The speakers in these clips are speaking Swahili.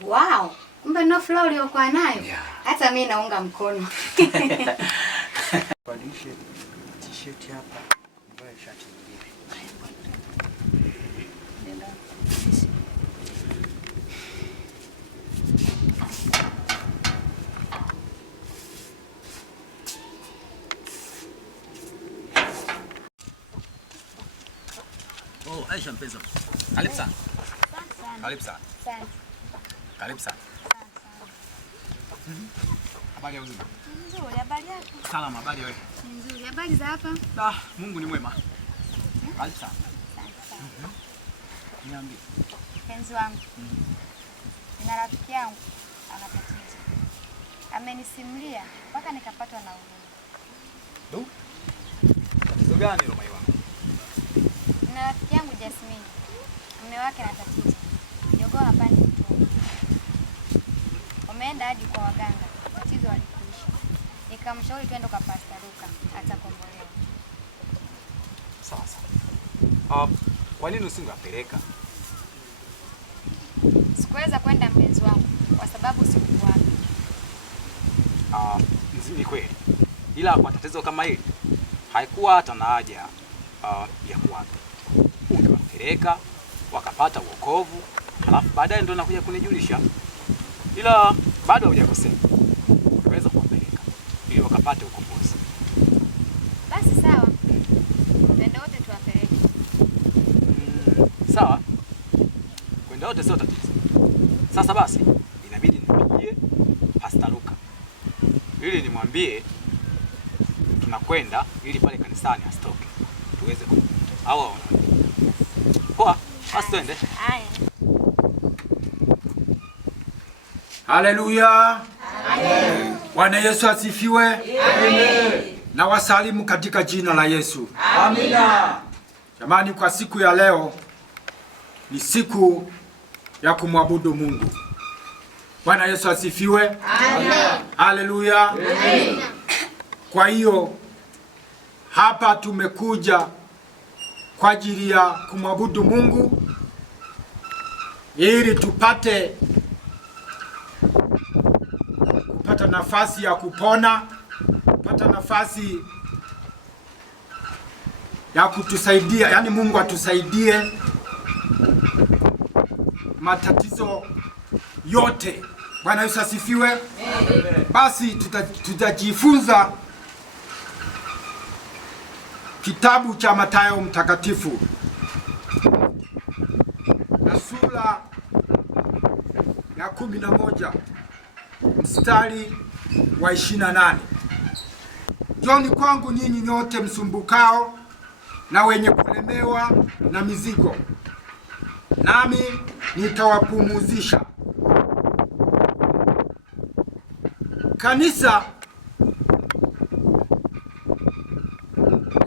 Wow, kumbe no flow uliokuwa nayo. Yeah. Hata mimi naunga mkono. Badilishe t-shirt hapa, vae shati nyingine. Oh, Aisha mpenzi. Karibu sana. Karibu sana. Karibu sana. Habari ya uzima? Nzuri, habari yako? Salama, habari wewe? Nzuri, habari za hapa? Mungu ni mwema. Karibu sana. Niambie. Mpenzi wangu. Nina rafiki yangu ana tatizo. Amenisimulia mpaka nikapatwa na huruma. Tatizo gani hilo mai wangu? Nina rafiki yangu Jasmine. Mume wake ana tatizo. Jogoo hapandi mtoto. Wameenda hadi kwa waganga. Tatizo halikuisha. Nikamshauri twende kwa Pastor Luka atakombolewa. Sawa. Kwa nini usingapeleka? Sikuweza kwenda mpenzi wangu kwa sababu sikuwa. Ni kweli. Ila kwa tatizo kama hili haikuwa hata na haja ya kuaga. Ungewapeleka wakapata wokovu, halafu baadaye ndio nakuja kunijulisha. Ila bado hujakosea. Unaweza kuwapeleka ili wakapate ukombozi. Basi sawa. Twende wote tuwapeleke. Sawa. Kwenda wote sio tatizo. Sasa basi inabidi nimpigie Pastor Luka ili nimwambie tunakwenda ili pale kanisani asitoke. Tuweze au poa, basi twende. Haya. Haleluya. Amen. Bwana Yesu asifiwe. Amen. Na wasalimu katika jina la Yesu. Amina. Jamani, kwa siku ya leo ni siku ya kumwabudu Mungu. Bwana Yesu asifiwe. Amen. Haleluya. Amen. Kwa hiyo hapa tumekuja kwa ajili ya kumwabudu Mungu ili tupate nafasi ya kupona, kupata nafasi ya kutusaidia, yani Mungu atusaidie matatizo yote. Bwana Yesu asifiwe. Amen. Basi tutajifunza kitabu cha Mathayo mtakatifu na sura ya 11 mstari wa 28. Njoni kwangu nyinyi nyote msumbukao na wenye kulemewa na mizigo, nami nitawapumuzisha. Kanisa,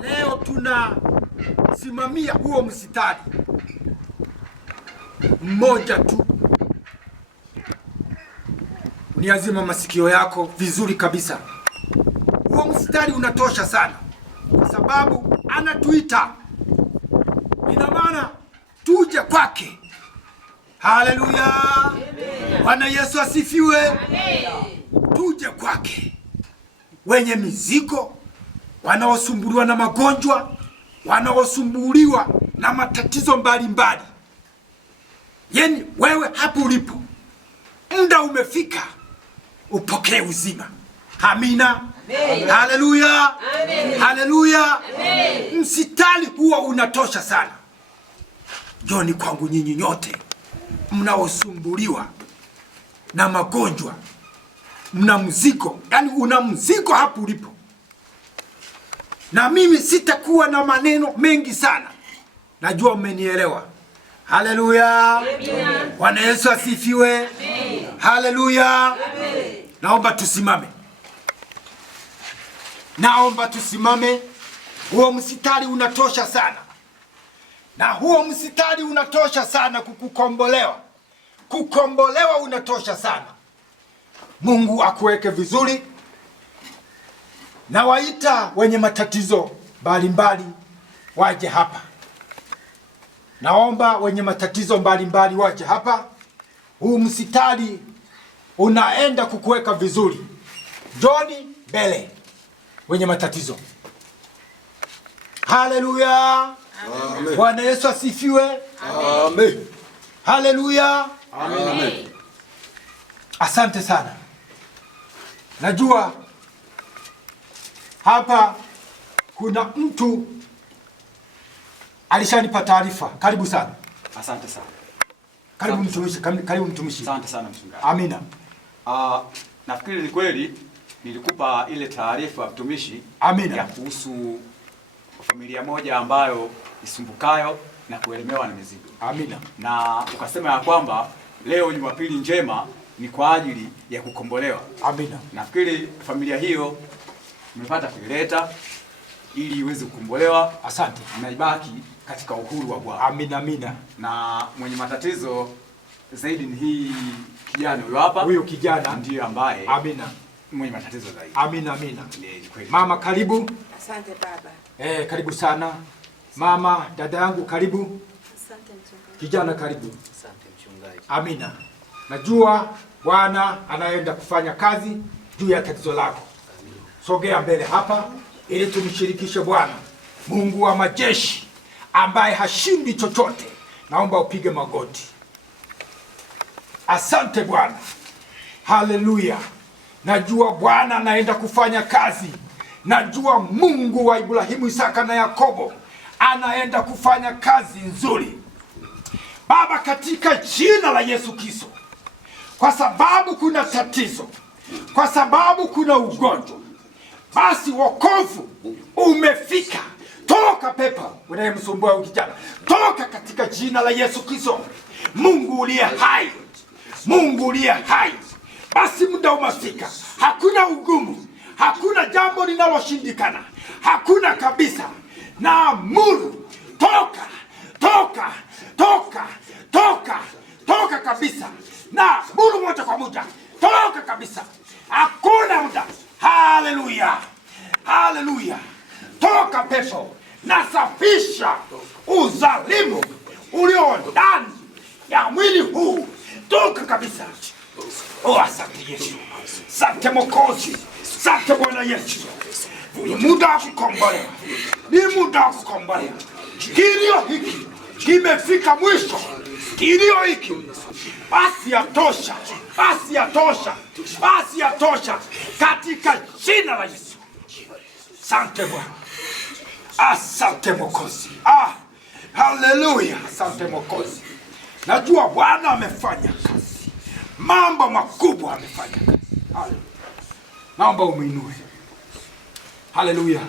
leo tunasimamia huo mstari mmoja tu. Niazima masikio yako vizuri kabisa. Huo mstari unatosha sana, kwa sababu anatuita. Ina maana tuje kwake. Haleluya. Bwana Yesu asifiwe. Amen. Tuje kwake. Wenye mizigo, wanaosumbuliwa na magonjwa, wanaosumbuliwa na matatizo mbalimbali. Yaani wewe hapo ulipo, muda umefika upokee uzima. Amina. Amen. Haleluya. Amen. Haleluya. Amen. Msitari huo unatosha sana. Njoni kwangu nyinyi nyote mnaosumbuliwa na magonjwa, mna mzigo, yani una mzigo hapo ulipo. Na mimi sitakuwa na maneno mengi sana. Najua mmenielewa. Haleluya. Bwana Yesu asifiwe. Haleluya. Naomba tusimame. Naomba tusimame. Huo msitari unatosha sana. Na huo msitari unatosha sana kukukombolewa. Kukombolewa unatosha sana. Mungu akuweke vizuri. Na waita wenye matatizo mbalimbali waje hapa. Naomba wenye matatizo mbalimbali waje hapa huu msitari unaenda kukuweka vizuri. Njoni mbele wenye matatizo. Haleluya. Amen. Bwana Yesu asifiwe. Amen. Haleluya. Amen. Asante sana. Najua hapa kuna mtu alishanipa taarifa. Karibu sana. Asante sana. Karibu mtumishi, karibu mtumishi. Asante sana mchungaji. Amina. Nafikiri ni kweli nilikupa ile taarifa mtumishi. Amina. Ya kuhusu familia moja ambayo isumbukayo na kuelemewa na mizigo. Amina. Na ukasema ya kwamba leo Jumapili njema ni kwa ajili ya kukombolewa. Amina. Nafikiri familia hiyo nimepata kuileta ili iweze kukombolewa. Asante. Na ibaki katika uhuru wa Bwana. Amina, amina. Na mwenye matatizo zaidi ni hii kijana huyo hapa. Huyo kijana ndiye ambaye amina, mwenye matatizo zaidi. Amina, amina. Mama karibu. Asante baba. Karibu sana. Mama, dada yangu karibu. Asante mchungaji. Kijana karibu. Asante mchungaji. Amina. Najua Bwana anaenda kufanya kazi juu ya tatizo lako. Amina. Sogea mbele hapa ili tumshirikishe Bwana Mungu wa majeshi ambaye hashindi chochote. Naomba upige magoti. Asante Bwana. Haleluya. Najua Bwana anaenda kufanya kazi. Najua Mungu wa Ibrahimu, Isaka na Yakobo anaenda kufanya kazi nzuri. Baba, katika jina la Yesu Kristo, kwa sababu kuna tatizo, kwa sababu kuna ugonjwa, basi wokovu umefika. Toka pepo unayemsumbua ukijana, toka katika jina la Yesu Kristo. Mungu uliye hai, Mungu uliye hai, basi muda umefika. Hakuna ugumu, hakuna jambo linaloshindikana, hakuna kabisa. Na amuru, toka, toka, toka, toka, toka kabisa. Na amuru moja kwa moja, toka kabisa. Hakuna muda. Haleluya, haleluya. Toka pepo, nasafisha uzalimu ulio ndani ya mwili huu. Toka kabisa. Asante Yesu. Asante Mwokozi. Asante Bwana Yesu. Ni muda wa kukombolewa. Ni muda wa kukombolewa. Kilio hiki kimefika mwisho. Kilio hiki basi yatosha. Basi yatosha. Basi yatosha. Katika jina la Yesu. Asante Bwana. Asante Mwokozi. Haleluya. Asante Mwokozi. Najua Bwana amefanya kazi. Mambo makubwa amefanya kazi. Haleluya. Naomba umuinue. Haleluya.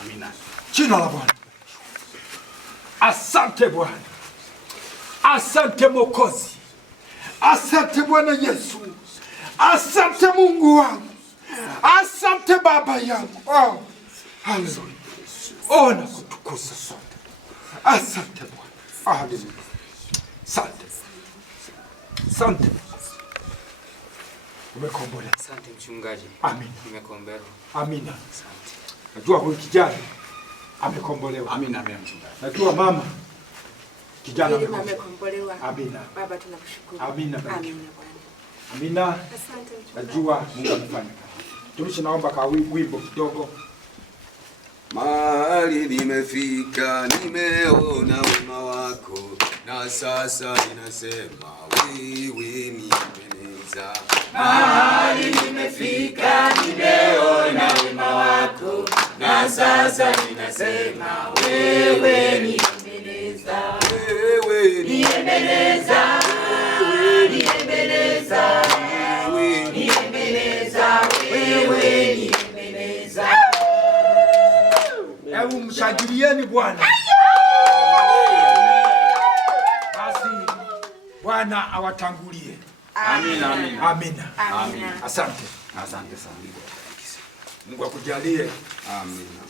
Amina. Jina la Bwana. Asante Bwana. Asante Mwokozi. Asante Bwana Yesu. Asante Mungu wangu. Asante Baba yangu. Haleluya. Ona kutukuza sana. Asante Bwana. Haleluya. Asante. Asante. Umekombolewa. Asante mchungaji. Amina. Nimekombolewa. Amina. Asante. Najua huyu kijana amekombolewa. Amina, amina mchungaji. Najua mama kijana amekombolewa. Amina. Baba tunakushukuru. Amina. Amina Bwana. Amina. Asante mchungaji. Najua Mungu amefanya kazi. Tumishi, naomba ka wimbo kidogo. Mahali nimefika, nimeona wema wako, na sasa ninasema wewe nipendeza. Mahali nimefika, nimeona wema wako, na sasa ninasema wewe nipendeza. Wewe nipendeza, nipendeza, nipendeza, wewe nipendeza. Hebu mshangilieni Bwana. Basi Bwana awatangulie. Amina, amina. Amina. Amina. Asante. Asante sana. Mungu akujalie. Amina.